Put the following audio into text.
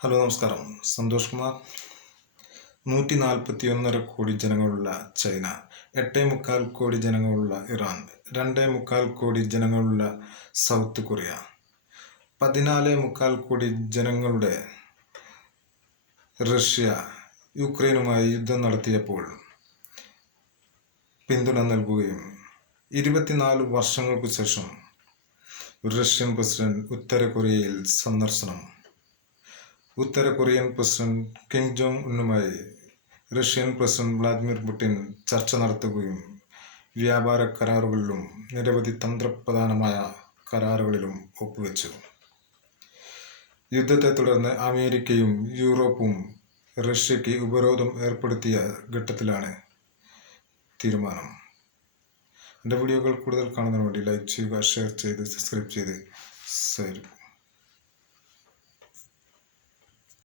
Hello നമസ്കാരം. സന്തോഷ് കുമാർ. നൂറ്റി നാൽപ്പത്തി ഒന്നര കോടി ജനങ്ങളുള്ള ചൈന എട്ടേ മുക്കാൽ കോടി ജനങ്ങളുള്ള ഇറാൻ രണ്ടേ മുക്കാൽ കോടി ജനങ്ങളുള്ള സൗത്ത് കൊറിയ പതിനാല് മുക്കാൽ കോടി ജനങ്ങളുടെ റഷ്യ യുക്രൈനുമായി യുദ്ധം നടത്തിയപ്പോൾ പിന്തുണ നൽകുകയും ഇരുപത്തിനാല് വർഷങ്ങൾക്ക് ശേഷം റഷ്യൻ പ്രസിഡന്റ് ഉത്തര കൊറിയയിൽ സന്ദർശനം ഉത്തര കൊറിയൻ പ്രസിഡന്റ് കിം ജോങ് ഉന്നുമായി റഷ്യൻ പ്രസിഡന്റ് വ്ളാദിമിർ പുടിൻ ചർച്ച നടത്തുകയും വ്യാപാര കരാറുകളിലും നിരവധി തന്ത്രപ്രധാനമായ കരാറുകളിലും ഒപ്പുവെച്ചു. യുദ്ധത്തെ തുടർന്ന് അമേരിക്കയും യൂറോപ്പും റഷ്യക്ക് ഉപരോധം ഏർപ്പെടുത്തിയ ഘട്ടത്തിലാണ് തീരുമാനം. എന്റെ വീഡിയോകൾ കൂടുതൽ കാണുന്നതിന് വേണ്ടി ലൈക്ക് ചെയ്യുക ഷെയർ ചെയ്ത് സബ്സ്ക്രൈബ് ചെയ്ത് സഹകരിക്കുക